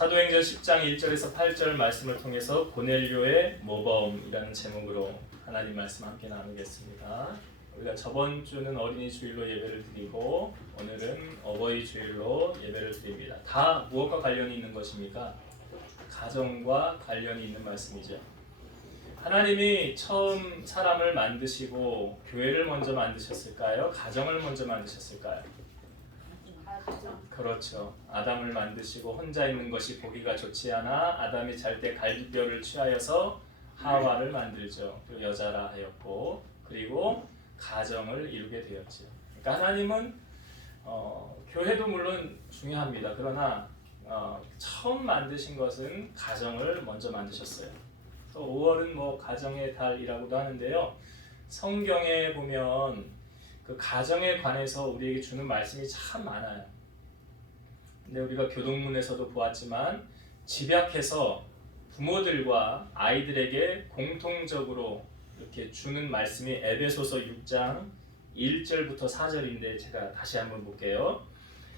사도행전 10장 1절에서 8절 말씀을 통해서 고넬료의 모범이라는 제목으로 하나님 말씀 함께 나누겠습니다. 우리가 저번 주는 어린이 주일로 예배를 드리고 오늘은 어버이 주일로 예배를 드립니다. 다 무엇과 관련이 있는 것입니까? 가정과 관련이 있는 말씀이죠. 하나님이 처음 사람을 만드시고 교회를 먼저 만드셨을까요? 가정을 먼저 만드셨을까요? 그렇죠. 아담을 만드시고 혼자 있는 것이 보기가 좋지 않아 아담이 잘 때 갈비뼈를 취하여서 하와를 만들죠. 그 여자라 하였고 그리고 가정을 이루게 되었죠. 그러니까 하나님은 교회도 물론 중요합니다. 그러나 처음 만드신 것은 가정을 먼저 만드셨어요. 또 5월은 뭐 가정의 달이라고도 하는데요. 성경에 보면 그 가정에 관해서 우리에게 주는 말씀이 참 많아요. 근데 우리가 교동문에서도 보았지만 집약해서 부모들과 아이들에게 공통적으로 이렇게 주는 말씀이 에베소서 6장 1절부터 4절인데 제가 다시 한번 볼게요.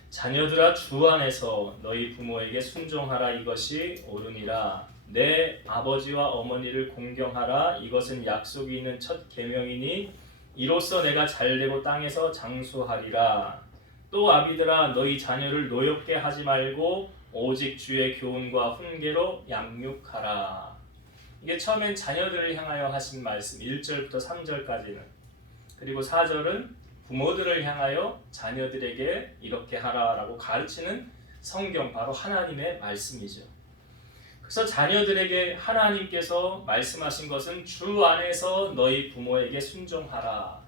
자녀들아 주 안에서 너희 부모에게 순종하라 이것이 옳으니라. 내 아버지와 어머니를 공경하라 이것은 약속이 있는 첫 계명이니 이로써 내가 잘되고 땅에서 장수하리라. 또 아비들아 너희 자녀를 노엽게 하지 말고 오직 주의 교훈과 훈계로 양육하라. 이게 처음엔 자녀들을 향하여 하신 말씀 1절부터 3절까지는, 그리고 4절은 부모들을 향하여 자녀들에게 이렇게 하라라고 가르치는 성경, 바로 하나님의 말씀이죠. 그래서 자녀들에게 하나님께서 말씀하신 것은 주 안에서 너희 부모에게 순종하라.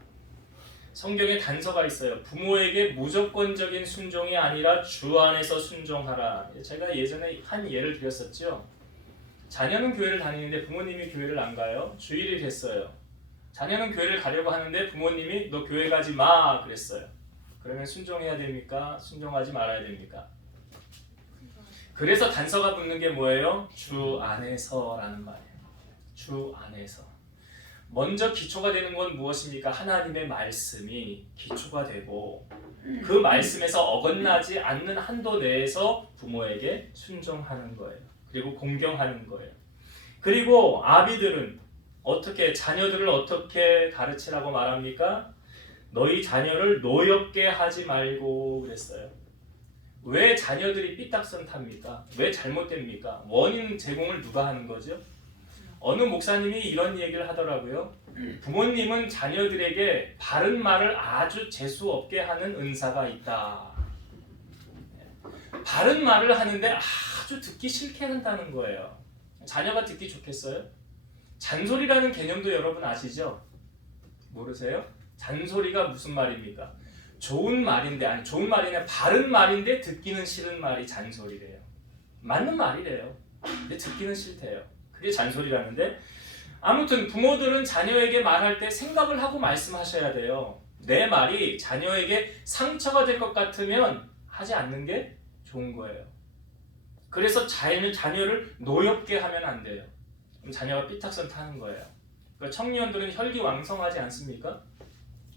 성경에 단서가 있어요. 부모에게 무조건적인 순종이 아니라 주 안에서 순종하라. 제가 예전에 한 예를 드렸었죠. 자녀는 교회를 다니는데 부모님이 교회를 안 가요. 주일이 됐어요. 자녀는 교회를 가려고 하는데 부모님이 너 교회 가지 마 그랬어요. 그러면 순종해야 됩니까? 순종하지 말아야 됩니까? 그래서 단서가 붙는 게 뭐예요? 주 안에서라는 말이에요. 주 안에서. 먼저 기초가 되는 건 무엇입니까? 하나님의 말씀이 기초가 되고 그 말씀에서 어긋나지 않는 한도 내에서 부모에게 순종하는 거예요. 그리고 공경하는 거예요. 그리고 아비들은 자녀들을 어떻게 가르치라고 말합니까? 너희 자녀를 노엽게 하지 말고 그랬어요. 왜 자녀들이 삐딱선 탑니까? 왜 잘못됩니까? 원인 제공을 누가 하는 거죠? 어느 목사님이 이런 얘기를 하더라고요. 부모님은 자녀들에게 바른 말을 아주 재수 없게 하는 은사가 있다. 바른 말을 하는데 아주 듣기 싫게 한다는 거예요. 자녀가 듣기 좋겠어요? 잔소리라는 개념도 여러분 아시죠? 모르세요? 잔소리가 무슨 말입니까? 좋은 말인데, 아니 좋은 말이냐, 바른 말인데 듣기는 싫은 말이 잔소리래요. 맞는 말이래요. 근데 듣기는 싫대요. 그게 잔소리라는데, 아무튼 부모들은 자녀에게 말할 때 생각을 하고 말씀하셔야 돼요. 내 말이 자녀에게 상처가 될 것 같으면 하지 않는 게 좋은 거예요. 그래서 자녀를 노엽게 하면 안 돼요. 그럼 자녀가 삐딱선 타는 거예요. 그러니까 청년들은 혈기왕성하지 않습니까?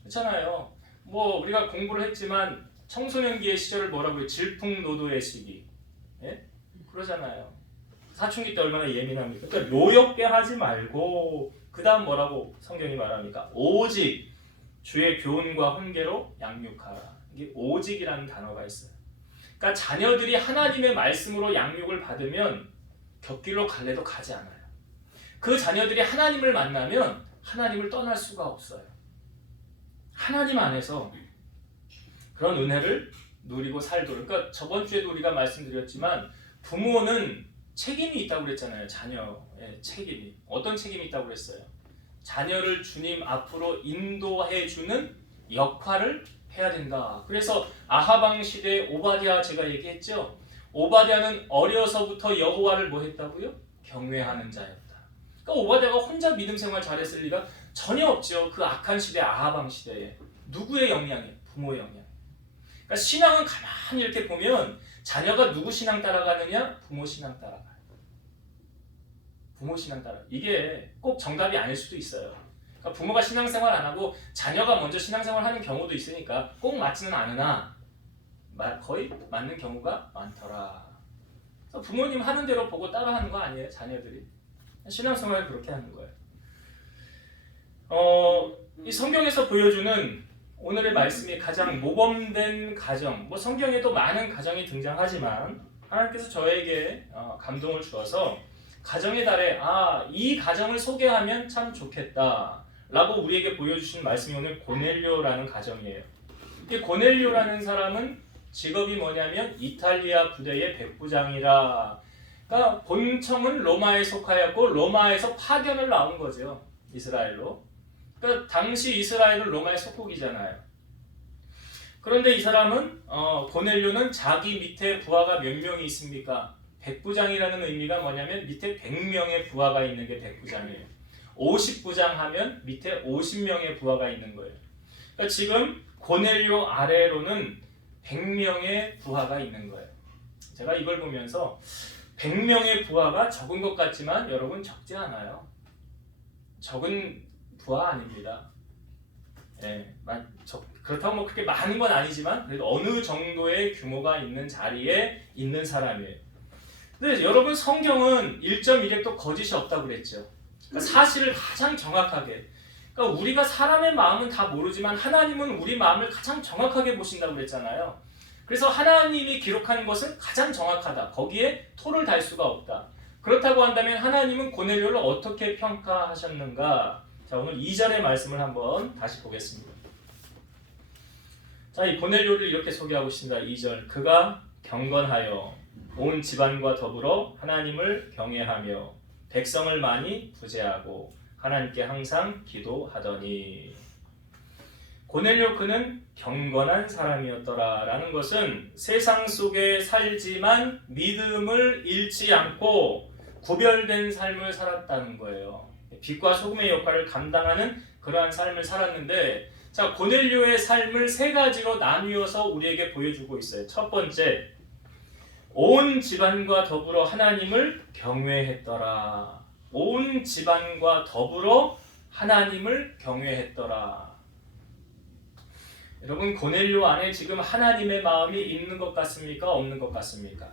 그렇잖아요. 뭐 우리가 공부를 했지만 청소년기의 시절을 뭐라고 해요? 질풍노도의 시기. 예? 그러잖아요. 사춘기 때 얼마나 예민합니까? 그러니까 노엽게 하지 말고 그 다음 뭐라고 성경이 말합니까? 오직 주의 교훈과 훈계로 양육하라. 이게 오직이라는 단어가 있어요. 그러니까 자녀들이 하나님의 말씀으로 양육을 받으면 곁길로 갈래도 가지 않아요. 그 자녀들이 하나님을 만나면 하나님을 떠날 수가 없어요. 하나님 안에서 그런 은혜를 누리고 살도록. 그러니까 저번 주에도 우리가 말씀드렸지만 부모는 책임이 있다고 그랬잖아요. 자녀의 책임이. 어떤 책임이 있다고 그랬어요? 자녀를 주님 앞으로 인도해주는 역할을 해야 된다. 그래서 아하방 시대의 오바댜 제가 얘기했죠. 오바댜는 어려서부터 여호와를 뭐 했다고요? 경외하는 자였다. 그러니까 오바댜가 혼자 믿음 생활 잘했을 리가 전혀 없죠. 그 악한 시대 아하방 시대에. 누구의 영향이에요? 부모의 영향. 그러니까 신앙은 가만히 이렇게 보면 자녀가 누구 신앙 따라가느냐? 부모 신앙 따라가요. 부모 신앙 따라. 이게 꼭 정답이 아닐 수도 있어요. 그러니까 부모가 신앙생활 안 하고 자녀가 먼저 신앙생활 하는 경우도 있으니까 꼭 맞지는 않으나 거의 맞는 경우가 많더라. 부모님 하는 대로 보고 따라하는 거 아니에요? 자녀들이. 신앙생활을 그렇게 하는 거예요. 이 성경에서 보여주는 오늘의 말씀이 가장 모범된 가정, 뭐 성경에도 많은 가정이 등장하지만 하나님께서 저에게 감동을 주어서 가정의 달에 이 가정을 소개하면 참 좋겠다 라고 우리에게 보여주신 말씀이 오늘 고넬료라는 가정이에요. 이 고넬료라는 사람은 직업이 뭐냐면 이탈리아 부대의 백부장이라. 그러니까 본청은 로마에 속하였고 로마에서 파견을 나온 거죠. 이스라엘로. 그러니까 당시 이스라엘은 로마의 속국이잖아요. 그런데 이 사람은 고넬료는 자기 밑에 부하가 몇 명이 있습니까? 백부장이라는 의미가 뭐냐면 밑에 100명의 부하가 있는 게 백부장이에요. 50부장 하면 밑에 50명의 부하가 있는 거예요. 그러니까 지금 고넬료 아래로는 100명의 부하가 있는 거예요. 제가 이걸 보면서 100명의 부하가 적은 것 같지만 여러분 적지 않아요. 적은 부하 아닙니다. 네, 그렇다고 뭐 그렇게 많은 건 아니지만 그래도 어느 정도의 규모가 있는 자리에 있는 사람이에요. 근데 여러분 성경은 1.1획도 거짓이 없다고 그랬죠. 그러니까 사실을 가장 정확하게. 그러니까 우리가 사람의 마음은 다 모르지만 하나님은 우리 마음을 가장 정확하게 보신다고 그랬잖아요. 그래서 하나님이 기록한 것은 가장 정확하다. 거기에 토를 달 수가 없다. 그렇다고 한다면 하나님은 고넬료를 어떻게 평가하셨는가? 자, 오늘 2절의 말씀을 한번 다시 보겠습니다. 자, 이 고넬료를 이렇게 소개하고 있습니다. 2절. 그가 경건하여 온 집안과 더불어 하나님을 경외하며 백성을 많이 구제하고 하나님께 항상 기도하더니. 고넬료 그는 경건한 사람이었더라 라는 것은 세상 속에 살지만 믿음을 잃지 않고 구별된 삶을 살았다는 거예요. 빛과 소금의 역할을 감당하는 그러한 삶을 살았는데, 자, 고넬료의 삶을 세 가지로 나뉘어서 우리에게 보여주고 있어요. 첫 번째, 온 집안과 더불어 하나님을 경외했더라. 온 집안과 더불어 하나님을 경외했더라. 여러분, 고넬료 안에 지금 하나님의 마음이 있는 것 같습니까? 없는 것 같습니까?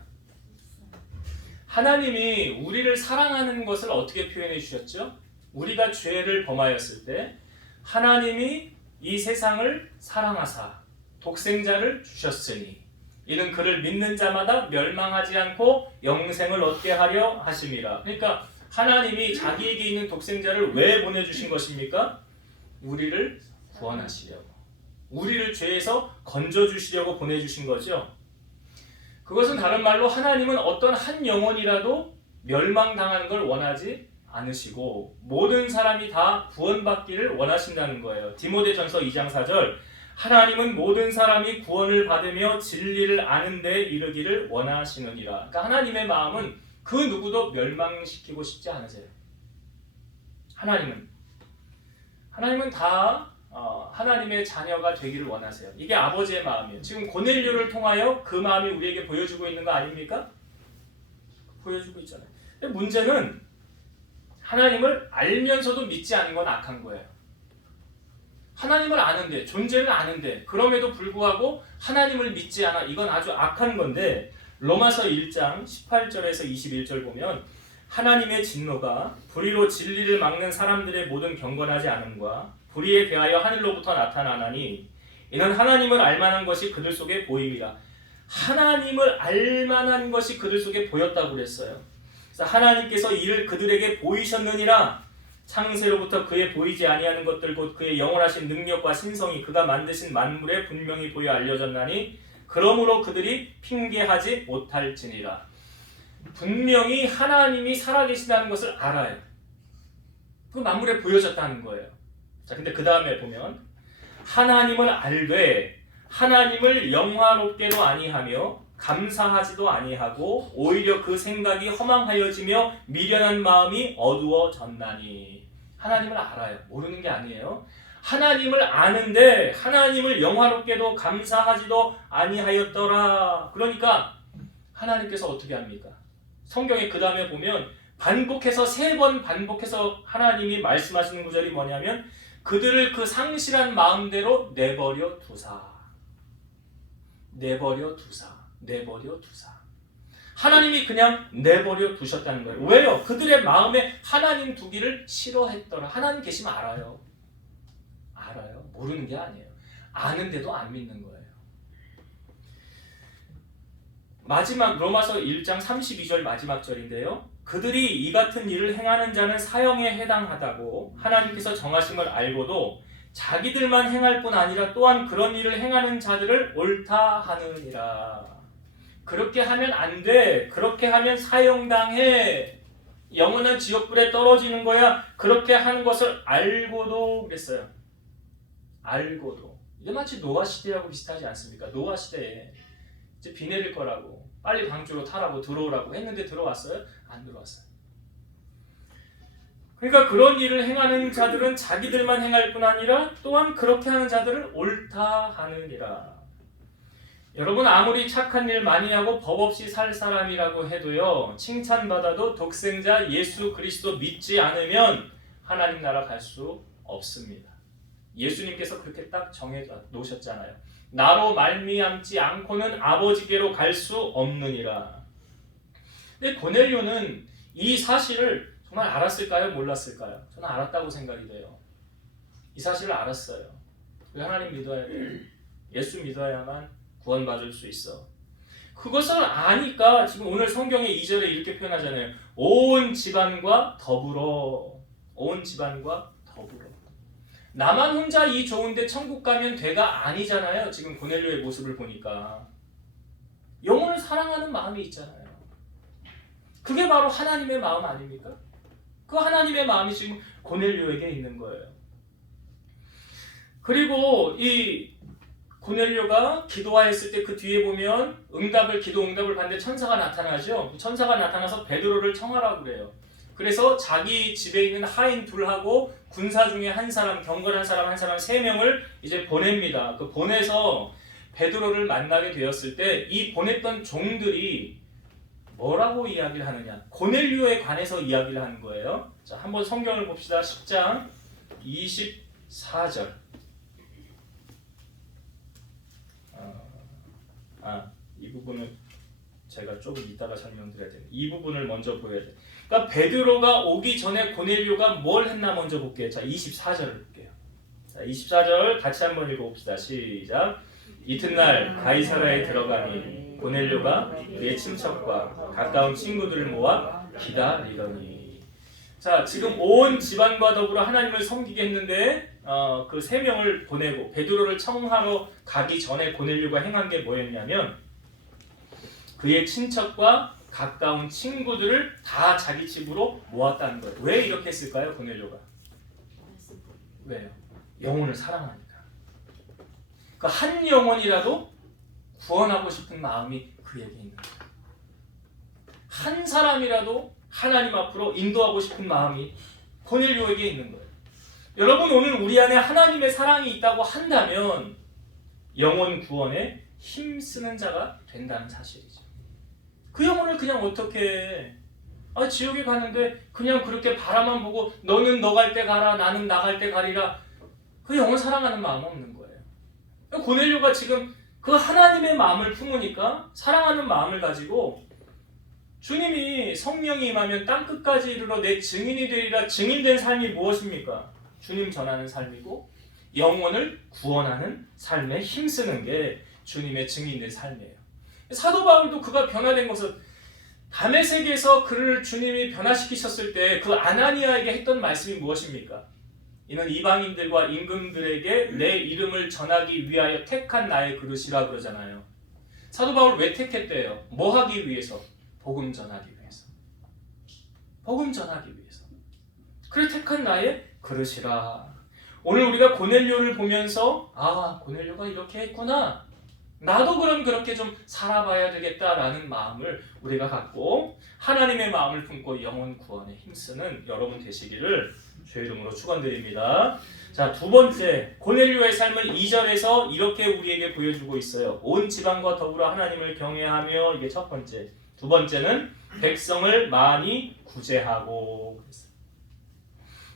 하나님이 우리를 사랑하는 것을 어떻게 표현해 주셨죠? 우리가 죄를 범하였을 때 하나님이 이 세상을 사랑하사 독생자를 주셨으니 이는 그를 믿는 자마다 멸망하지 않고 영생을 얻게 하려 하심이라. 그러니까 하나님이 자기에게 있는 독생자를 왜 보내주신 것입니까? 우리를 구원하시려고, 우리를 죄에서 건져주시려고 보내주신 거죠. 그것은 다른 말로 하나님은 어떤 한 영혼이라도 멸망당하는 걸 원하지 않으시고 모든 사람이 다 구원받기를 원하신다는 거예요. 디모데전서 2장 4절. 하나님은 모든 사람이 구원을 받으며 진리를 아는 데 이르기를 원하시느니라. 그러니까 하나님의 마음은 그 누구도 멸망시키고 싶지 않으세요. 하나님은 다 하나님의 자녀가 되기를 원하세요. 이게 아버지의 마음이에요. 지금 고넬료를 통하여 그 마음이 우리에게 보여주고 있는 거 아닙니까? 보여주고 있잖아요. 근데 문제는 하나님을 알면서도 믿지 않는 건 악한 거예요. 하나님을 아는데, 존재를 아는데 그럼에도 불구하고 하나님을 믿지 않아. 이건 아주 악한 건데, 로마서 1장 18절에서 21절 보면 하나님의 진노가 불의로 진리를 막는 사람들의 모든 경건하지 않음과 불의에 대하여 하늘로부터 나타나나니 이는 하나님을 알만한 것이 그들 속에 보임이라. 하나님을 알만한 것이 그들 속에 보였다고 그랬어요. 그래서 하나님께서 이를 그들에게 보이셨느니라. 창세로부터 그의 보이지 아니하는 것들 곧 그의 영원하신 능력과 신성이 그가 만드신 만물에 분명히 보여 알려졌나니 그러므로 그들이 핑계하지 못할지니라. 분명히 하나님이 살아계시다는 것을 알아요. 그 만물에 보여졌다는 거예요. 자, 근데 그 다음에 보면 하나님을 알되 하나님을 영화롭게도 아니하며 감사하지도 아니하고 오히려 그 생각이 허망하여지며 미련한 마음이 어두워졌나니. 하나님을 알아요. 모르는 게 아니에요. 하나님을 아는데 하나님을 영화롭게도 감사하지도 아니하였더라. 그러니까 하나님께서 어떻게 합니까? 성경에 그 다음에 보면 반복해서 3번 반복해서 하나님이 말씀하시는 구절이 뭐냐면 그들을 그 상실한 마음대로 내버려 두사. 내버려 두사. 내버려 두사. 하나님이 그냥 내버려 두셨다는 거예요. 왜요? 그들의 마음에 하나님 두기를 싫어했더라. 하나님 계시면 알아요. 알아요. 모르는 게 아니에요. 아는데도 안 믿는 거예요. 마지막 로마서 1장 32절 마지막 절인데요. 그들이 이 같은 일을 행하는 자는 사형에 해당하다고 하나님께서 정하심을 알고도 자기들만 행할 뿐 아니라 또한 그런 일을 행하는 자들을 옳다 하느니라. 그렇게 하면 안 돼. 그렇게 하면 사형당해. 영원한 지옥불에 떨어지는 거야. 그렇게 하는 것을 알고도 그랬어요. 알고도. 이게 마치 노아 시대하고 비슷하지 않습니까? 노아 시대에 이제 비 내릴 거라고 빨리 방주로 타라고 들어오라고 했는데 들어왔어요? 안 들어왔어요. 그러니까 그런 일을 행하는 자들은 자기들만 행할 뿐 아니라 또한 그렇게 하는 자들을 옳다 하느니라. 여러분, 아무리 착한 일 많이 하고 법 없이 살 사람이라고 해도요, 칭찬받아도 독생자 예수 그리스도 믿지 않으면 하나님 나라 갈 수 없습니다. 예수님께서 그렇게 딱 정해 놓으셨잖아요. 나로 말미암지 않고는 아버지께로 갈 수 없느니라. 근데 고넬료는 이 사실을 정말 알았을까요? 몰랐을까요? 저는 알았다고 생각이 돼요. 이 사실을 알았어요. 우리 하나님 믿어야 돼요. 예수 믿어야만 구원받을 수 있어. 그것을 아니까 지금 오늘 성경의 2절에 이렇게 표현하잖아요. 온 집안과 더불어. 온 집안과 더불어. 나만 혼자 이 좋은데 천국 가면 돼가 아니잖아요. 지금 고넬료의 모습을 보니까. 영혼을 사랑하는 마음이 있잖아요. 그게 바로 하나님의 마음 아닙니까? 그 하나님의 마음이 지금 고넬료에게 있는 거예요. 그리고 이 고넬료가 기도하였을 때 그 뒤에 보면 기도 응답을 받는데 천사가 나타나죠. 천사가 나타나서 베드로를 청하라고 그래요. 그래서 자기 집에 있는 하인 둘하고 군사 중에 한 사람, 경건한 사람 한 사람 3명을 이제 보냅니다. 그 보내서 베드로를 만나게 되었을 때 이 보냈던 종들이 뭐라고 이야기를 하느냐? 고넬료에 관해서 이야기를 하는 거예요. 자, 한번 성경을 봅시다. 10장 24절. 이 부분을 제가 조금 이따가 설명드려야 돼요. 이 부분을 먼저 보여야 돼요. 그러니까 베드로가 오기 전에 고넬료가 뭘 했나 먼저 볼게요. 자, 24절을 볼게요. 자, 24절 같이 한번 읽어봅시다. 시작. 이튿날 가이사라에 들어가니 고넬료가 그의 친척과 가까운 친구들을 모아 기다리더니. 자, 지금 온 집안과 더불어 하나님을 섬기게 했는데 그 3명을 보내고 베드로를 청하러 가기 전에 고넬료가 행한 게 뭐였냐면 그의 친척과 가까운 친구들을 다 자기 집으로 모았다는 거예요. 왜 이렇게 했을까요, 고넬료가? 왜요? 영혼을 사랑하니까. 그 한 영혼이라도 구원하고 싶은 마음이 그에게 있는 거예요. 한 사람이라도 하나님 앞으로 인도하고 싶은 마음이 고넬료에게 있는 거예요. 여러분, 오늘 우리 안에 하나님의 사랑이 있다고 한다면 영혼 구원에 힘쓰는 자가 된다는 사실이죠. 그 영혼을 그냥 어떻게 해? 지옥에 가는데 그냥 그렇게 바라만 보고 너는 너 갈 때 가라 나는 나 갈 때 가리라. 그 영혼 사랑하는 마음 없는 거예요. 고넬료가 지금 그 하나님의 마음을 품으니까 사랑하는 마음을 가지고 주님이 성령이 임하면 땅끝까지 이르러 내 증인이 되리라. 증인된 삶이 무엇입니까? 주님 전하는 삶이고 영혼을 구원하는 삶에 힘쓰는 게 주님의 증인된 삶이에요. 사도 바울도 그가 변화된 것은 다메섹에서 그를 주님이 변화시키셨을 때 그 아나니아에게 했던 말씀이 무엇입니까? 이는 이방인들과 임금들에게 내 이름을 전하기 위하여 택한 나의 그릇이라 그러잖아요. 사도 바울 왜 택했대요? 뭐 하기 위해서? 복음 전하기 위해서. 복음 전하기 위해서. 그래 택한 나의 그릇이라. 오늘 우리가 고넬료를 보면서 고넬료가 이렇게 했구나. 나도 그럼 그렇게 좀 살아봐야 되겠다라는 마음을 우리가 갖고 하나님의 마음을 품고 영혼 구원에 힘쓰는 여러분 되시기를 주의 이름으로 축원드립니다. 자, 두 번째, 고넬료의 삶을 2절에서 이렇게 우리에게 보여주고 있어요. 온 집안과 더불어 하나님을 경외하며, 이게 첫 번째. 두 번째는 백성을 많이 구제하고.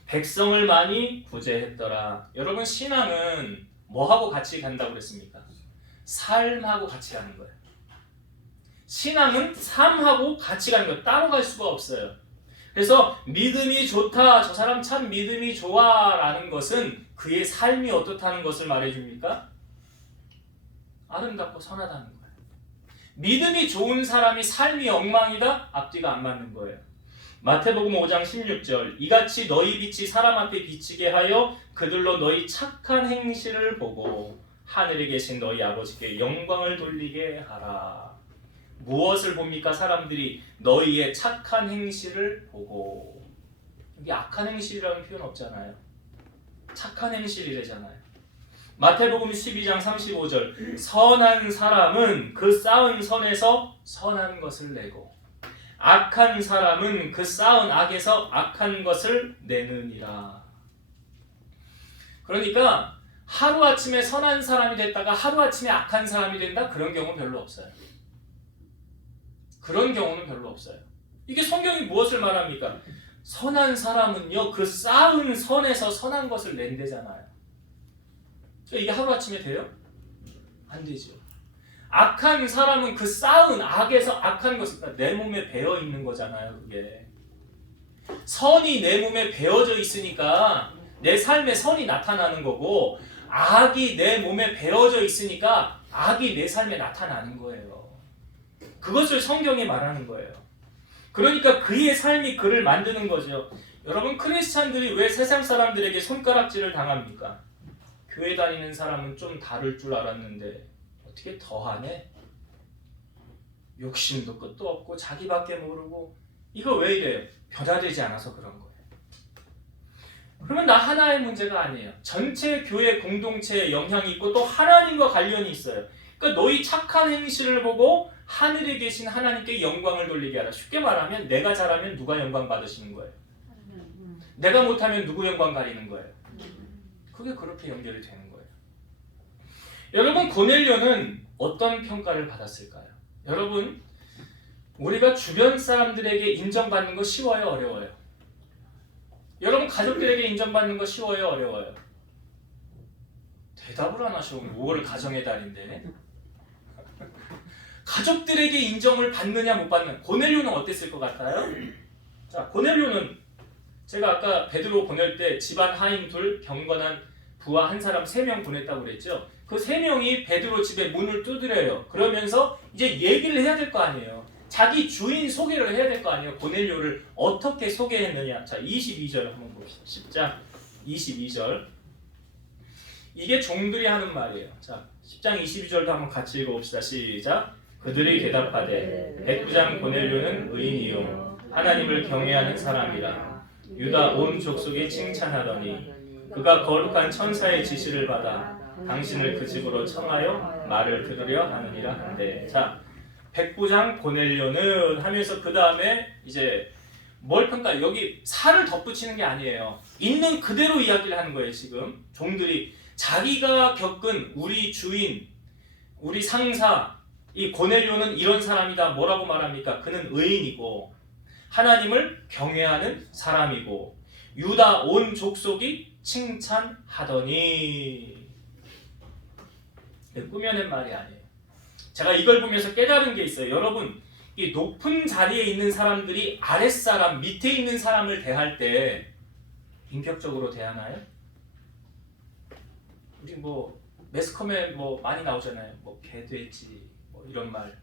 백성을 많이 구제했더라. 여러분, 신앙은 뭐하고 같이 간다고 그랬습니까? 삶하고 같이 가는 거예요. 신앙은 삶하고 같이 가는 거예요. 따로 갈 수가 없어요. 그래서 믿음이 좋다, 저 사람 참 믿음이 좋아 라는 것은 그의 삶이 어떻다는 것을 말해줍니까? 아름답고 선하다는 거예요. 믿음이 좋은 사람이 삶이 엉망이다? 앞뒤가 안 맞는 거예요. 마태복음 5장 16절 이같이 너희 빛이 사람 앞에 비치게 하여 그들로 너희 착한 행실을 보고 하늘에 계신 너희 아버지께 영광을 돌리게 하라. 무엇을 봅니까? 사람들이 너희의 착한 행실을 보고. 여기 악한 행실이라는 표현 없잖아요. 착한 행실이래잖아요. 마태복음 12장 35절 선한 사람은 그 쌓은 선에서 선한 것을 내고 악한 사람은 그 쌓은 악에서 악한 것을 내느니라. 그러니까 하루아침에 선한 사람이 됐다가 하루아침에 악한 사람이 된다? 그런 경우는 별로 없어요. 그런 경우는 별로 없어요. 이게 성경이 무엇을 말합니까? 선한 사람은요, 그 쌓은 선에서 선한 것을 낸대잖아요. 이게 하루아침에 돼요? 안 되죠. 악한 사람은 그 쌓은 악에서 악한 것을 내 몸에 배어 있는 거잖아요. 그게 선이 내 몸에 배어져 있으니까 내 삶에 선이 나타나는 거고, 악이 내 몸에 배어져 있으니까 악이 내 삶에 나타나는 거예요. 그것을 성경이 말하는 거예요. 그러니까 그의 삶이 그를 만드는 거죠. 여러분, 크리스찬들이 왜 세상 사람들에게 손가락질을 당합니까? 교회 다니는 사람은 좀 다를 줄 알았는데 어떻게 더하네? 욕심도 끝도 없고 자기밖에 모르고. 이거 왜 이래요? 변화되지 않아서 그런 거예요. 그러면 나 하나의 문제가 아니에요. 전체 교회 공동체에 영향이 있고 또 하나님과 관련이 있어요. 그러니까 너희 착한 행실을 보고 하늘에 계신 하나님께 영광을 돌리게 하라. 쉽게 말하면 내가 잘하면 누가 영광 받으시는 거예요? 내가 못하면 누구 영광 가리는 거예요? 그게 그렇게 연결이 되는 거예요. 여러분, 고넬료는 어떤 평가를 받았을까요? 여러분, 우리가 주변 사람들에게 인정받는 거 쉬워요, 어려워요? 여러분, 가족들에게 인정받는 거 쉬워요, 어려워요? 대답을 안 하셔. 5월 가정의 달인데. 가족들에게 인정을 받느냐 못 받느냐. 고넬료는 어땠을 것 같아요? 자, 고넬료는 제가 아까 베드로 보낼 때 집안 하인 둘, 경건한 부하 한 사람 3명 보냈다고 그랬죠. 그 3명이 베드로 집에 문을 두드려요. 그러면서 이제 얘기를 해야 될 거 아니에요. 자기 주인 소개를 해야 될 거 아니에요. 고넬료를 어떻게 소개했느냐. 자, 22절 한번 봅시다. 10장 22절. 이게 종들이 하는 말이에요. 자, 10장 22절도 한번 같이 읽어봅시다. 시작. 그들이 대답하되 백부장 고넬료는 의인이요 하나님을 경외하는 사람이라. 유다 온 족속이 칭찬하더니 그가 거룩한 천사의 지시를 받아 당신을 그 집으로 청하여 말을 들으려 하느니라 한대. 자, 백부장 고넬료는 하면서 그 다음에 이제 뭘 평가? 여기 살을 덧붙이는 게 아니에요. 있는 그대로 이야기를 하는 거예요. 지금 종들이 자기가 겪은 우리 주인, 우리 상사, 이 고넬료는 이런 사람이다. 뭐라고 말합니까? 그는 의인이고 하나님을 경외하는 사람이고 유다 온 족속이 칭찬하더니. 꾸며낸 말이 아니에요. 제가 이걸 보면서 깨달은 게 있어요. 여러분, 이 높은 자리에 있는 사람들이 아랫사람, 밑에 있는 사람을 대할 때 인격적으로 대하나요? 우리 매스컴에 많이 나오잖아요. 개돼지 이런 말.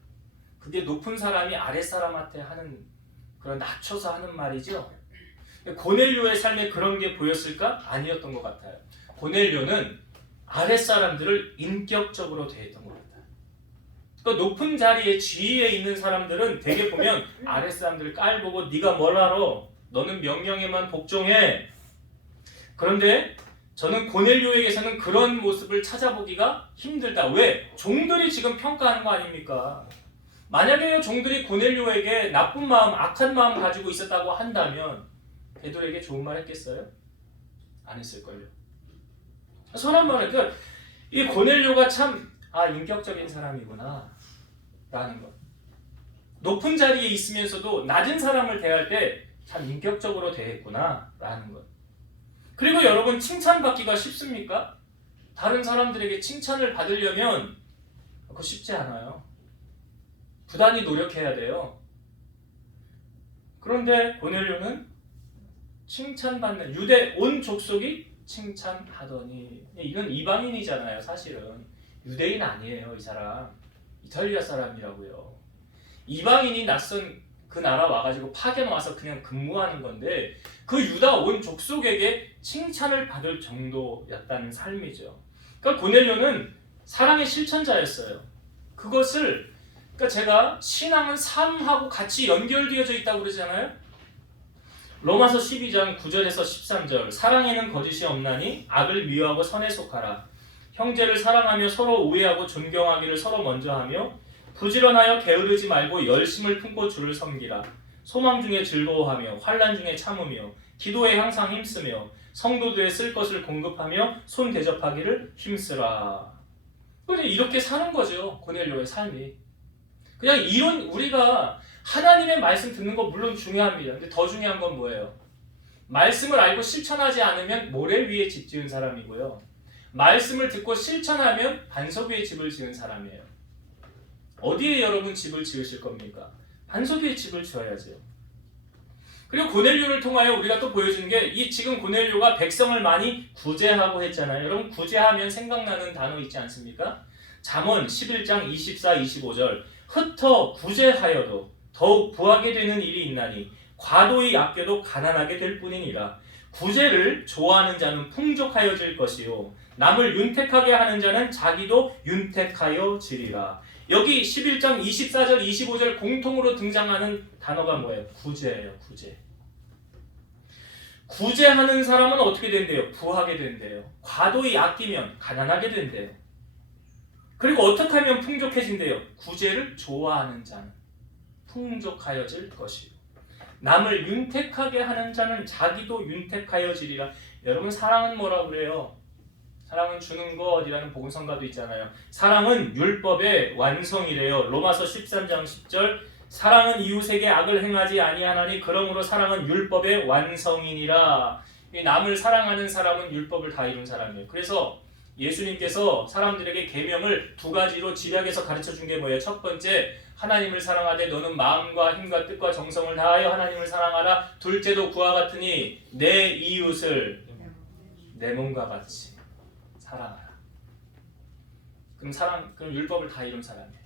그게 높은 사람이 아랫사람한테 하는 그런 낮춰서 하는 말이죠. 고넬료의 삶에 그런 게 보였을까? 아니었던 것 같아요. 고넬료는 아랫사람들을 인격적으로 대했던 것 같아요. 그 높은 자리에 지위에 있는 사람들은 되게 보면 아랫사람들을 깔보고 네가 뭘 알아? 너는 명령에만 복종해. 그런데 저는 고넬료에게서는 그런 모습을 찾아보기가 힘들다. 왜? 종들이 지금 평가하는 거 아닙니까? 만약에 종들이 고넬료에게 나쁜 마음, 악한 마음 가지고 있었다고 한다면 베드로에게 좋은 말 했겠어요? 안 했을걸요. 선한 말은 이 고넬료가 참 인격적인 사람이구나 라는 것. 높은 자리에 있으면서도 낮은 사람을 대할 때 참 인격적으로 대했구나 라는 것. 그리고 여러분, 칭찬받기가 쉽습니까? 다른 사람들에게 칭찬을 받으려면 그거 쉽지 않아요. 부단히 노력해야 돼요. 그런데 고넬료는 칭찬받는 유대 온 족속이 칭찬하더니 이건 이방인이잖아요. 사실은 유대인 아니에요. 이 사람 이탈리아 사람이라고요. 이방인이 낯선 그 나라 와가지고 파견 와서 그냥 근무하는 건데 그 유다 온 족속에게 칭찬을 받을 정도였다는 삶이죠. 그러니까 고넬료는 사랑의 실천자였어요. 그것을 그러니까 제가 신앙은 삶하고 같이 연결되어져 있다고 그러잖아요. 로마서 12장 9절에서 13절 사랑에는 거짓이 없나니 악을 미워하고 선에 속하라. 형제를 사랑하며 서로 우애하고 존경하기를 서로 먼저 하며 부지런하여 게으르지 말고 열심을 품고 주를 섬기라. 소망 중에 즐거워하며 환난 중에 참으며 기도에 항상 힘쓰며 성도들의 쓸 것을 공급하며 손 대접하기를 힘쓰라. 이렇게 사는 거죠. 고넬료의 삶이. 그냥 이런 우리가 하나님의 말씀 듣는 거 물론 중요합니다. 근데 더 중요한 건 뭐예요? 말씀을 알고 실천하지 않으면 모래 위에 집 지은 사람이고요. 말씀을 듣고 실천하면 반석 위에 집을 지은 사람이에요. 어디에 여러분 집을 지으실 겁니까? 반석 위에 집을 지어야죠. 그리고 고넬료를 통하여 우리가 또 보여주는 게 이 지금 고넬료가 백성을 많이 구제하고 했잖아요. 여러분 구제하면 생각나는 단어 있지 않습니까? 잠언 11장 24, 25절 흩어 구제하여도 더욱 부하게 되는 일이 있나니 과도히 아껴도 가난하게 될 뿐이니라. 구제를 좋아하는 자는 풍족하여질 것이요 남을 윤택하게 하는 자는 자기도 윤택하여지리라. 여기 11장 24절 25절 공통으로 등장하는 단어가 뭐예요? 구제예요. 구제. 구제하는 사람은 어떻게 된대요? 부하게 된대요. 과도히 아끼면 가난하게 된대요. 그리고 어떻게 하면 풍족해진대요? 구제를 좋아하는 자는 풍족하여질 것이요 남을 윤택하게 하는 자는 자기도 윤택하여지리라. 여러분 사랑은 뭐라고 그래요? 사랑은 주는 것이라는 복음성가도 있잖아요. 사랑은 율법의 완성이래요. 로마서 13장 10절 사랑은 이웃에게 악을 행하지 아니하나니 그러므로 사랑은 율법의 완성이니라. 남을 사랑하는 사람은 율법을 다 이룬 사람이에요. 그래서 예수님께서 사람들에게 계명을 두 가지로 집약해서 가르쳐준 게 뭐예요? 첫 번째 하나님을 사랑하되 너는 마음과 힘과 뜻과 정성을 다하여 하나님을 사랑하라. 둘째도 그와 같으니 내 이웃을 내 몸과 같이 사랑하라. 그럼 율법을 다 이룬 사람이에요.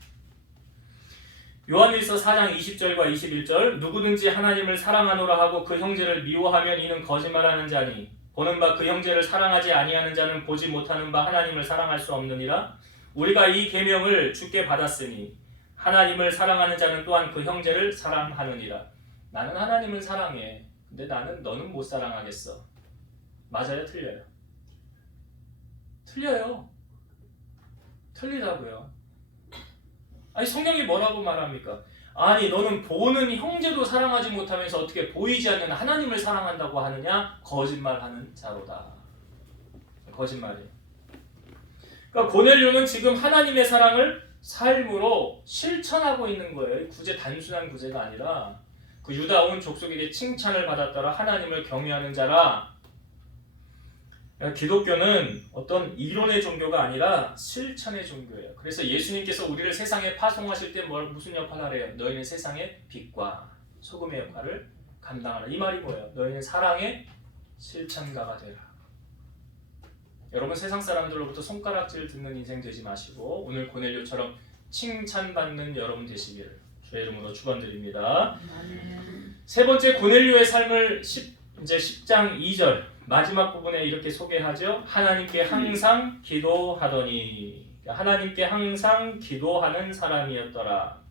요한일서 4장 20절과 21절 누구든지 하나님을 사랑하노라 하고 그 형제를 미워하면 이는 거짓말하는 자니 보는 바 그 형제를 사랑하지 아니하는 자는 보지 못하는 바 하나님을 사랑할 수 없느니라. 우리가 이 계명을 주께 받았으니 하나님을 사랑하는 자는 또한 그 형제를 사랑하느니라. 나는 하나님을 사랑해. 근데 너는 못 사랑하겠어. 맞아요? 틀려요? 틀려요. 틀리다고요. 아니 성경이 뭐라고 말합니까? 아니 너는 보는 형제도 사랑하지 못하면서 어떻게 보이지 않는 하나님을 사랑한다고 하느냐? 거짓말하는 자로다. 거짓말이에요. 그러니까 고넬료는 지금 하나님의 사랑을 삶으로 실천하고 있는 거예요. 구제 단순한 구제가 아니라 그 유다 온 족속에게 칭찬을 받았더라. 하나님을 경외하는 자라. 기독교는 어떤 이론의 종교가 아니라 실천의 종교예요. 그래서 예수님께서 우리를 세상에 파송하실 때 무슨 역할을 하래요? 너희는 세상의 빛과 소금의 역할을 감당하라. 이 말이 뭐예요? 너희는 사랑의 실천가가 되라. 여러분 세상 사람들로부터 손가락질 듣는 인생 되지 마시고 오늘 고넬료처럼 칭찬받는 여러분 되시기를 주의 이름으로 축원드립니다. 세 번째 고넬료의 삶을 이제 10장 2절 마지막 부분에 이렇게 소개하죠. 하나님께 항상 기도하더니 하나님께 항상 기도하는 사람이었더라.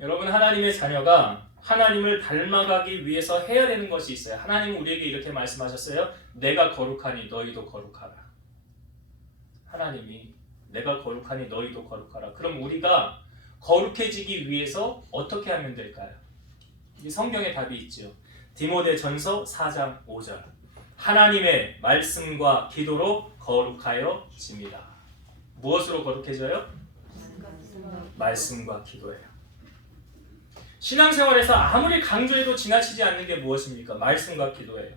여러분 하나님의 자녀가 하나님을 닮아가기 위해서 해야 되는 것이 있어요. 하나님은 우리에게 이렇게 말씀하셨어요. 내가 거룩하니 너희도 거룩하라. 하나님이 내가 거룩하니 너희도 거룩하라. 그럼 우리가 거룩해지기 위해서 어떻게 하면 될까요? 이 성경에 답이 있죠. 디모데전서 4장 5절 하나님의 말씀과 기도로 거룩하여집니다. 무엇으로 거룩해져요? 말씀과 기도예요. 신앙생활에서 아무리 강조해도 지나치지 않는 게 무엇입니까? 말씀과 기도예요.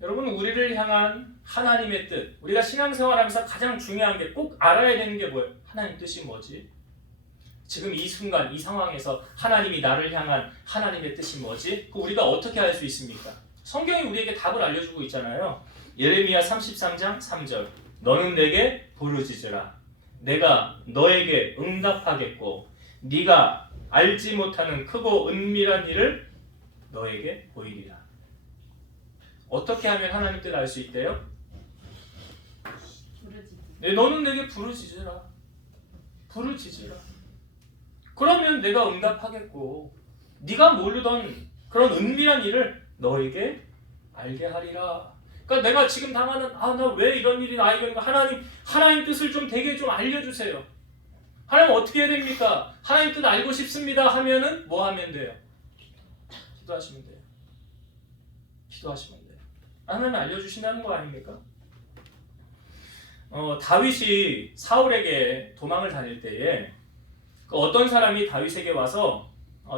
여러분 우리를 향한 하나님의 뜻, 우리가 신앙생활하면서 가장 중요한 게 꼭 알아야 되는 게 뭐예요? 하나님 뜻이 뭐지? 지금 이 순간 이 상황에서 하나님이 나를 향한 하나님의 뜻이 뭐지? 그 우리가 어떻게 알 수 있습니까? 성경이 우리에게 답을 알려주고 있잖아요. 예레미야 33장 3절 너는 내게 부르짖으라 내가 너에게 응답하겠고 네가 알지 못하는 크고 은밀한 일을 너에게 보이리라. 어떻게 하면 하나님 뜻 알 수 있대요? 네, 너는 내게 부르짖으라. 부르짖으라. 그러면 내가 응답하겠고 네가 모르던 그런 은밀한 일을 너에게 알게 하리라. 그러니까 내가 지금 당하는 나 왜 이런 일이 나에게 오는가? 하나님 뜻을 좀 되게 좀 알려주세요. 하나님 어떻게 해야 됩니까? 하나님 뜻 알고 싶습니다 하면은 뭐 하면 돼요? 기도하시면 돼요. 기도하시면 돼요. 하나님 알려주신다는 거 아닙니까? 다윗이 사울에게 도망을 다닐 때에 어떤 사람이 다윗에게 와서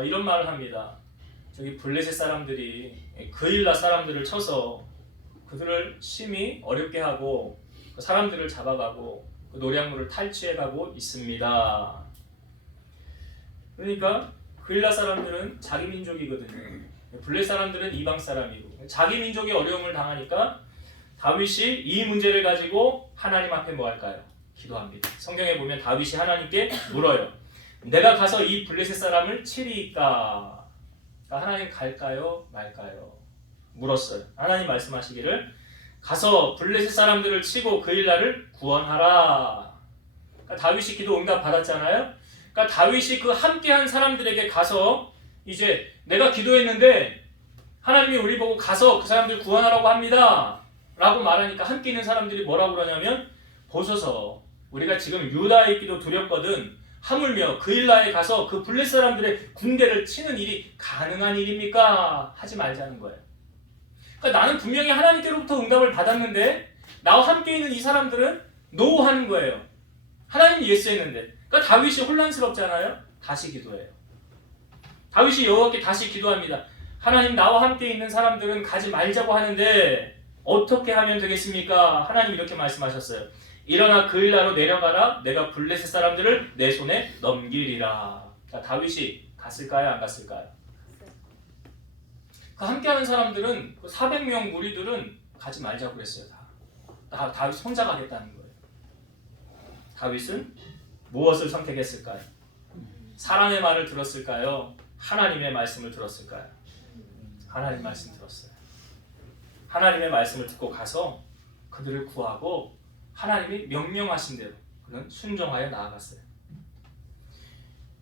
이런 말을 합니다. 저기 블레셋 사람들이 그일라 사람들을 쳐서 그들을 심히 어렵게 하고 그 사람들을 잡아가고 그 노량물을 탈취해가고 있습니다. 그러니까 그일라 사람들은 자기 민족이거든요. 블레셋 사람들은 이방 사람이고 자기 민족이 어려움을 당하니까 다윗이 이 문제를 가지고 하나님 앞에 뭐 할까요? 기도합니다. 성경에 보면 다윗이 하나님께 물어요. 내가 가서 이 블레셋 사람을 치리이까? 하나님 갈까요? 말까요? 물었어요. 하나님 말씀하시기를 가서 블레셋 사람들을 치고 그일라를 구원하라. 그러니까 다윗이 기도 응답 받았잖아요. 그러니까 다윗이 그 함께한 사람들에게 가서 이제 내가 기도했는데 하나님이 우리 보고 가서 그 사람들 구원하라고 합니다. 라고 말하니까 함께 있는 사람들이 뭐라고 그러냐면 보소서 우리가 지금 유다에 있기도 두렵거든 하물며 그일라에 가서 그 블레셋 사람들의 군대를 치는 일이 가능한 일입니까? 하지 말자는 거예요. 그러니까 나는 분명히 하나님께로부터 응답을 받았는데 나와 함께 있는 이 사람들은 노하는 거예요. 하나님이 예스했는데. 그러니까 다윗이 혼란스럽잖아요. 다시 기도해요. 다윗이 여호와께 다시 기도합니다. 하나님 나와 함께 있는 사람들은 가지 말자고 하는데 어떻게 하면 되겠습니까? 하나님 이렇게 말씀하셨어요. 일어나 그일라로 내려가라. 내가 블레셋 사람들을 내 손에 넘기리라. 자, 다윗이 갔을까요? 안 갔을까요? 그 함께하는 사람들은 그 400명 무리들은 가지 말자고 그랬어요. 다윗 혼자 가겠다는 거예요. 다윗은 무엇을 선택했을까요? 사람의 말을 들었을까요? 하나님의 말씀을 들었을까요? 하나님 말씀 들었어요. 하나님의 말씀을 듣고 가서 그들을 구하고 하나님이 명령하신 대로 그는 순종하여 나아갔어요.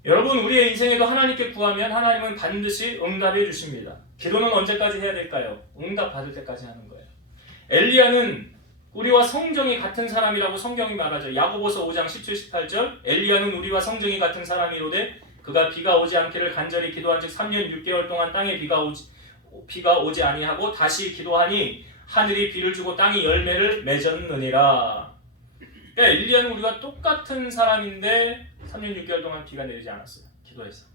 여러분 우리의 인생에도 하나님께 구하면 하나님은 반드시 응답해 주십니다. 기도는 언제까지 해야 될까요? 응답 받을 때까지 하는 거예요. 엘리야는 우리와 성정이 같은 사람이라고 성경이 말하죠. 야고보서 5장 17, 18절 엘리야는 우리와 성정이 같은 사람이로되 그가 비가 오지 않기를 간절히 기도한 즉 3년 6개월 동안 땅에 비가 오지 아니하고 다시 기도하니 하늘이 비를 주고 땅이 열매를 맺었느니라. 그러니까 엘리야는 우리가 똑같은 사람인데 3년 6개월 동안 비가 내리지 않았어요. 기도해서.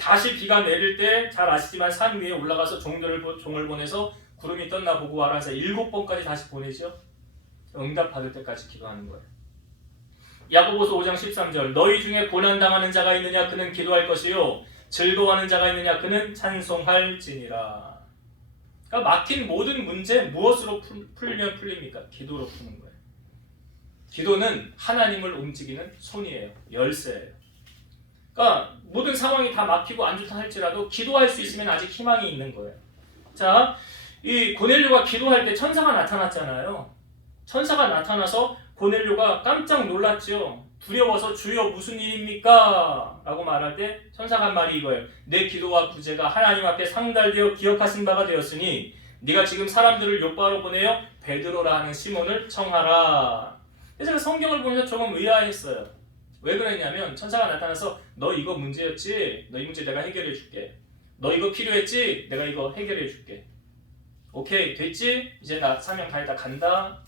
다시 비가 내릴 때 잘 아시지만 산 위에 올라가서 종을 보내서 구름이 떴나 보고 와라 해서 7번까지 다시 보내죠. 응답 받을 때까지 기도하는 거예요. 야고보서 5장 13절 너희 중에 고난당하는 자가 있느냐 그는 기도할 것이요 즐거워하는 자가 있느냐 그는 찬송할지니라. 그러니까 막힌 모든 문제 무엇으로 풀면 풀립니까? 기도로 푸는 거예요. 기도는 하나님을 움직이는 손이에요. 열쇠예요. 그러니까 모든 상황이 다 막히고 안 좋다 할지라도 기도할 수 있으면 아직 희망이 있는 거예요. 자, 이 고넬료가 기도할 때 천사가 나타났잖아요. 천사가 나타나서 고넬료가 깜짝 놀랐죠. 두려워서 주여 무슨 일입니까? 라고 말할 때 천사가 한 말이 이거예요. 내 기도와 구제가 하나님 앞에 상달되어 기억하신 바가 되었으니 네가 지금 사람들을 요바로 보내어 베드로라 하는 시몬을 청하라. 제가 성경을 보면서 조금 의아했어요. 왜 그랬냐면 천사가 나타나서 너 이거 문제였지? 너 이 문제 내가 해결해 줄게. 너 이거 필요했지? 내가 이거 해결해 줄게. 오케이 됐지? 이제 나 사명 다 했다 간다.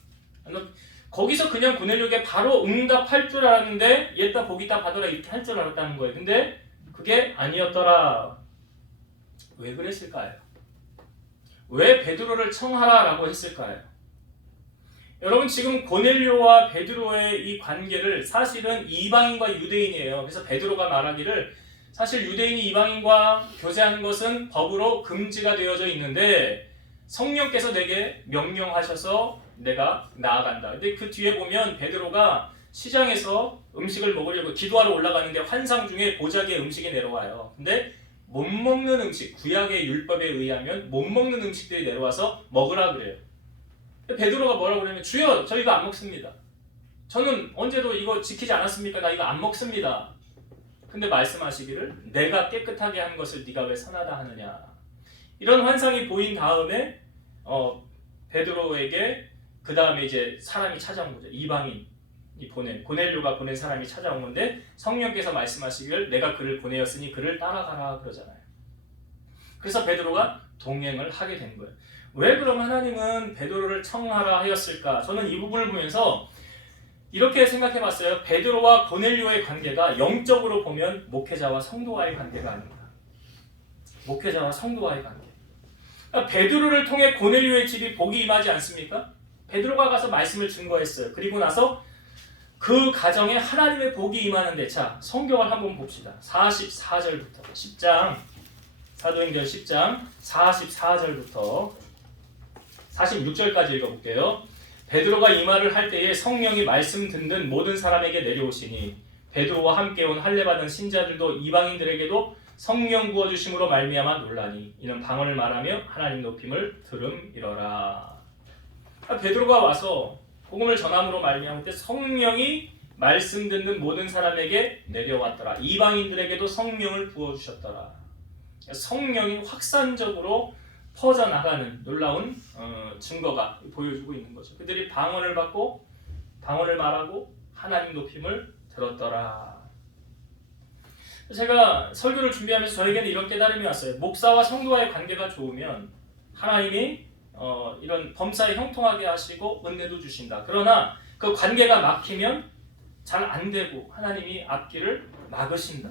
거기서 그냥 고넬료에게 바로 응답할 줄 알았는데 얘다 보기다 받아라 이렇게 할 줄 알았다는 거예요. 근데 그게 아니었더라. 왜 그랬을까요? 왜 베드로를 청하라라고 했을까요? 여러분 지금 고넬료와 베드로의 이 관계를 사실은 이방인과 유대인이에요. 그래서 베드로가 말하기를 사실 유대인이 이방인과 교제하는 것은 법으로 금지가 되어져 있는데 성령께서 내게 명령하셔서 내가 나아간다. 근데 그 뒤에 보면 베드로가 시장에서 음식을 먹으려고 기도하러 올라가는데 환상 중에 보자기에 음식이 내려와요. 근데 못 먹는 음식, 구약의 율법에 의하면 못 먹는 음식들이 내려와서 먹으라 그래요. 베드로가 뭐라고 그러냐면 주여 저 이거 안 먹습니다. 저는 언제도 이거 지키지 않았습니까? 나 이거 안 먹습니다. 근데 말씀하시기를 내가 깨끗하게 한 것을 네가 왜 선하다 하느냐. 이런 환상이 보인 다음에 베드로에게 그 다음에 이제 사람이 찾아온 거죠. 이방인이 고넬료가 보낸 사람이 찾아온 건데 성령께서 말씀하시기를 내가 그를 보내었으니 그를 따라가라 그러잖아요. 그래서 베드로가 동행을 하게 된 거예요. 왜 그럼 하나님은 베드로를 청하라 하였을까? 저는 이 부분을 보면서 이렇게 생각해 봤어요. 베드로와 고넬료의 관계가 영적으로 보면 목회자와 성도와의 관계가 아닙니다. 목회자와 성도와의 관계. 그러니까 베드로를 통해 고넬료의 집이 복이 임하지 않습니까? 베드로가 가서 말씀을 증거했어요. 그리고 나서 그 가정에 하나님의 복이 임하는데 자, 성경을 한번 봅시다. 44절부터 10장 사도행전 10장 44절부터 46절까지 읽어볼게요. 베드로가 이 말을 할 때에 성령이 말씀 듣는 모든 사람에게 내려오시니 베드로와 함께 온 할례받은 신자들도 이방인들에게도 성령 부어주심으로 말미암아 놀라니 이는 방언을 말하며 하나님 높임을 들음이러라. 베드로가 와서 복음을 전함으로 말미암을 때 성령이 말씀 듣는 모든 사람에게 내려왔더라. 이방인들에게도 성령을 부어주셨더라. 성령이 확산적으로 퍼져나가는 놀라운 증거가 보여주고 있는 거죠. 그들이 방언을 받고 방언을 말하고 하나님 높임을 들었더라. 제가 설교를 준비하면서 저에게는 이런 깨달음이 왔어요. 목사와 성도와의 관계가 좋으면 하나님이 이런 범사에 형통하게 하시고 은혜도 주신다. 그러나 그 관계가 막히면 잘 안 되고 하나님이 앞길을 막으신다.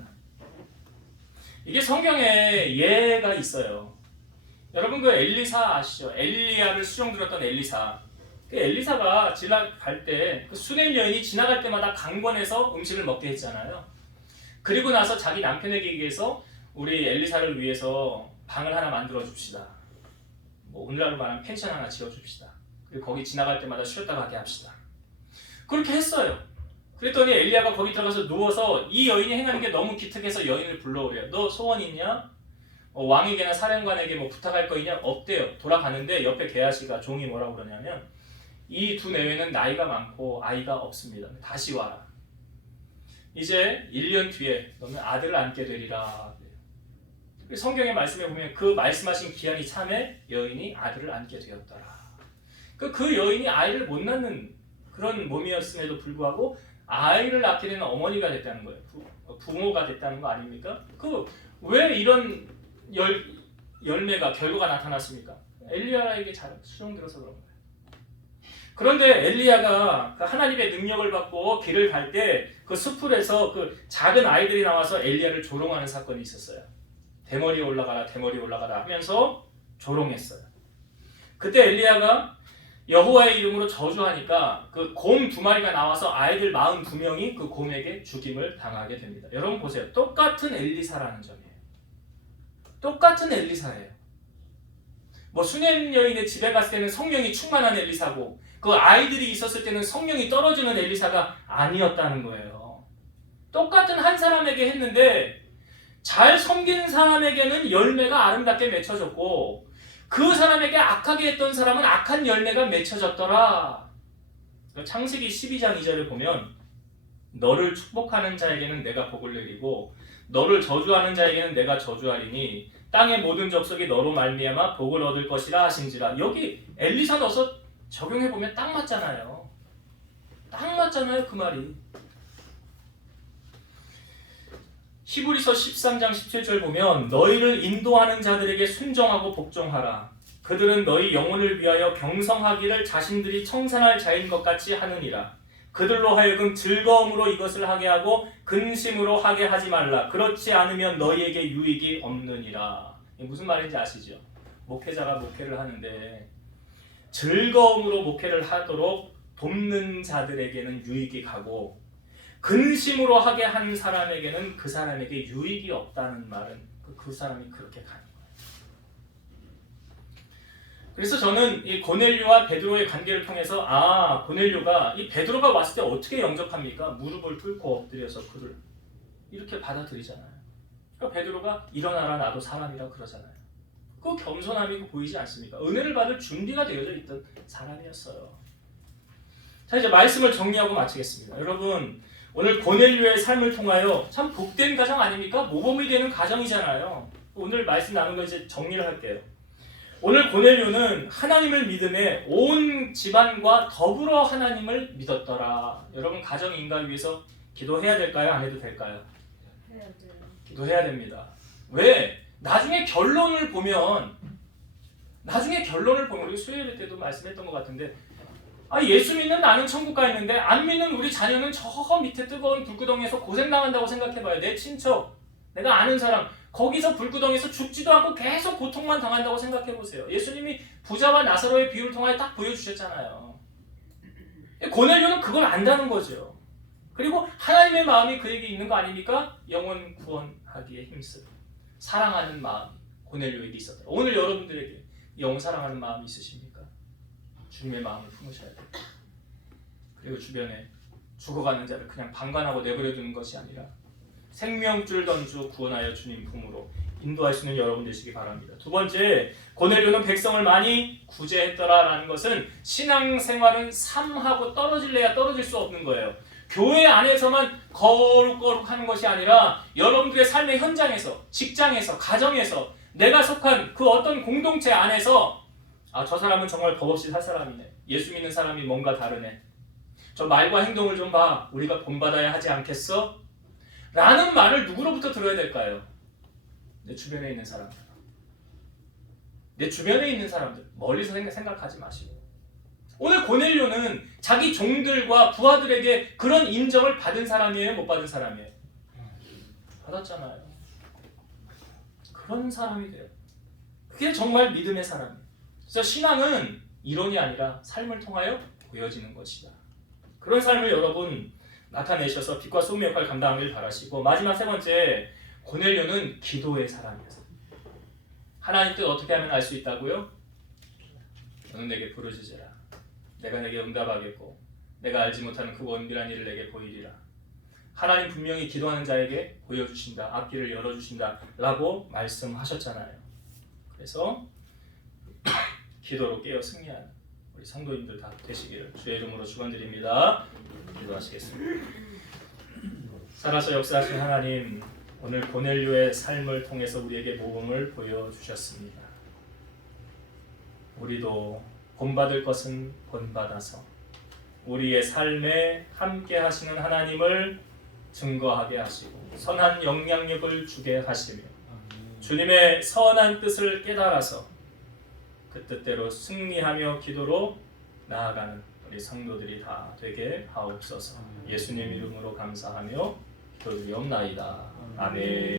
이게 성경에 예가 있어요. 여러분 그 엘리사 아시죠? 엘리야를 수종 들었던 엘리사. 그 엘리사가 지나갈 때 그 수냄 여인이 지나갈 때마다 강권해서 음식을 먹게 했잖아요. 그리고 나서 자기 남편에게 얘기해서 우리 엘리사를 위해서 방을 하나 만들어 줍시다. 뭐 오늘날로 말하면 펜션 하나 지어 줍시다. 그리고 거기 지나갈 때마다 쉬었다 가게 합시다. 그렇게 했어요. 그랬더니 엘리야가 거기 들어가서 누워서 이 여인이 행하는 게 너무 기특해서 여인을 불러오래요. 너 소원 있냐? 왕에게나 사령관에게 뭐 부탁할 거 있냐? 없대요. 돌아가는데 옆에 게하시가 종이 뭐라고 그러냐면 이 두 내외는 나이가 많고 아이가 없습니다. 다시 와라. 이제 1년 뒤에 너는 아들을 안게 되리라. 성경의 말씀에 보면 그 말씀하신 기한이 참에 여인이 아들을 안게 되었더라. 그 여인이 아이를 못 낳는 그런 몸이었음에도 불구하고 아이를 낳게 되는 어머니가 됐다는 거예요. 부모가 됐다는 거 아닙니까? 왜 이런 열매가 결과가 나타났습니까? 엘리야에게 잘 수종들어서 그런 거예요. 그런데 엘리야가 하나님의 능력을 받고 길을 갈 때 그 숲풀에서 그 작은 아이들이 나와서 엘리야를 조롱하는 사건이 있었어요. 대머리에 올라가라 대머리에 올라가라 하면서 조롱했어요. 그때 엘리야가 여호와의 이름으로 저주하니까 그 곰 2마리가 나와서 아이들 42명이 그 곰에게 죽임을 당하게 됩니다. 여러분 보세요. 똑같은 엘리사라는 점이에요. 똑같은 엘리사예요. 뭐 수냄 여인의 집에 갔을 때는 성령이 충만한 엘리사고 그 아이들이 있었을 때는 성령이 떨어지는 엘리사가 아니었다는 거예요. 똑같은 한 사람에게 했는데 잘 섬기는 사람에게는 열매가 아름답게 맺혀졌고 그 사람에게 악하게 했던 사람은 악한 열매가 맺혀졌더라. 창세기 12장 2절을 보면 너를 축복하는 자에게는 내가 복을 내리고 너를 저주하는 자에게는 내가 저주하리니 땅의 모든 족속이 너로 말미암아 복을 얻을 것이라 하신지라. 여기 엘리사 넣어서 적용해보면 딱 맞잖아요. 딱 맞잖아요 그 말이. 히브리서 13장 17절 보면 너희를 인도하는 자들에게 순종하고 복종하라. 그들은 너희 영혼을 위하여 경성하기를 자신들이 청산할 자인 것 같이 하느니라. 그들로 하여금 즐거움으로 이것을 하게 하고 근심으로 하게 하지 말라. 그렇지 않으면 너희에게 유익이 없느니라. 무슨 말인지 아시죠? 목회자가 목회를 하는데 즐거움으로 목회를 하도록 돕는 자들에게는 유익이 가고 근심으로 하게 한 사람에게는 그 사람에게 유익이 없다는 말은 그 사람이 그렇게 가는 거예요. 그래서 저는 이 고넬료와 베드로의 관계를 통해서 고넬료가 이 베드로가 왔을 때 어떻게 영접합니까? 무릎을 꿇고 엎드려서 그를 이렇게 받아들이잖아요. 그러니까 베드로가 일어나라 나도 사람이라 그러잖아요. 그 겸손함이 보이지 않습니까? 은혜를 받을 준비가 되어져 있던 사람이었어요. 자, 이제 말씀을 정리하고 마치겠습니다. 여러분, 오늘 고넬료의 삶을 통하여 참 복된 가정 아닙니까? 모범이 되는 가정이잖아요. 오늘 말씀 나눈 거 이제 정리를 할게요. 오늘 고넬료는 하나님을 믿음에 온 집안과 더불어 하나님을 믿었더라. 여러분, 가정 인간 위해서 기도해야 될까요? 안 해도 될까요? 해야 돼요. 기도해야 됩니다. 왜? 나중에 결론을 보면 우리 수요일 때도 말씀했던 것 같은데 예수 믿는 나는 천국 가 있는데 안 믿는 우리 자녀는 저 밑에 뜨거운 불구덩이에서 고생당한다고 생각해봐요. 내 친척, 내가 아는 사람 거기서 불구덩이에서 죽지도 않고 계속 고통만 당한다고 생각해보세요. 예수님이 부자와 나사로의 비유를 통하여 딱 보여주셨잖아요. 고넬료는 그걸 안다는 거죠. 그리고 하나님의 마음이 그에게 있는 거 아닙니까? 영혼 구원하기에 힘쓰고 사랑하는 마음이 고넬료에게 있었다. 오늘 여러분들에게 영혼 사랑하는 마음이 있으십니까? 주님의 마음을 품으셔야 돼요. 그리고 주변에 죽어가는 자를 그냥 방관하고 내버려두는 것이 아니라 생명줄 던져 구원하여 주님 품으로 인도할 수 있는 여러분 되시기 바랍니다. 두 번째, 고넬료는 백성을 많이 구제했더라라는 것은 신앙생활은 삶하고 떨어질래야 떨어질 수 없는 거예요. 교회 안에서만 거룩거룩 하는 것이 아니라 여러분들의 삶의 현장에서, 직장에서, 가정에서 내가 속한 그 어떤 공동체 안에서 저 사람은 정말 법없이 살 사람이네. 예수 믿는 사람이 뭔가 다르네. 저 말과 행동을 좀 봐. 우리가 본받아야 하지 않겠어? 라는 말을 누구로부터 들어야 될까요? 내 주변에 있는 사람들. 내 주변에 있는 사람들. 멀리서 생각하지 마시고. 오늘 고넬료는 자기 종들과 부하들에게 그런 인정을 받은 사람이에요? 못 받은 사람이에요? 받았잖아요. 그런 사람이 돼요. 그게 정말 믿음의 사람이에요. 그래서 신앙은 이론이 아니라 삶을 통하여 보여지는 것이다. 그런 삶을 여러분 나타내셔서 빛과 소금의 역할을 감당하길 바라시고, 마지막 세 번째, 고넬료는 기도의 사람이었어요. 하나님 뜻 어떻게 하면 알 수 있다고요? 너는 내게 부르짖으라. 내가 내게 응답하겠고 내가 알지 못하는 그 원비란 일을 내게 보이리라. 하나님 분명히 기도하는 자에게 보여주신다. 앞길을 열어주신다 라고 말씀하셨잖아요. 그래서 기도로 깨어 승리하는 우리 성도님들 다 되시기를 주의 이름으로 축원드립니다. 기도하시겠습니다. 살아서 역사하신 하나님, 오늘 고넬료의 삶을 통해서 우리에게 모범을 보여주셨습니다. 우리도 본받을 것은 본받아서 우리의 삶에 함께 하시는 하나님을 증거하게 하시고 선한 영향력을 주게 하시며 주님의 선한 뜻을 깨달아서 그 뜻대로 승리하며 기도로 나아가는 우리 성도들이 다 되게 하옵소서. 예수님 이름으로 감사하며 기도드리옵나이다. 아멘.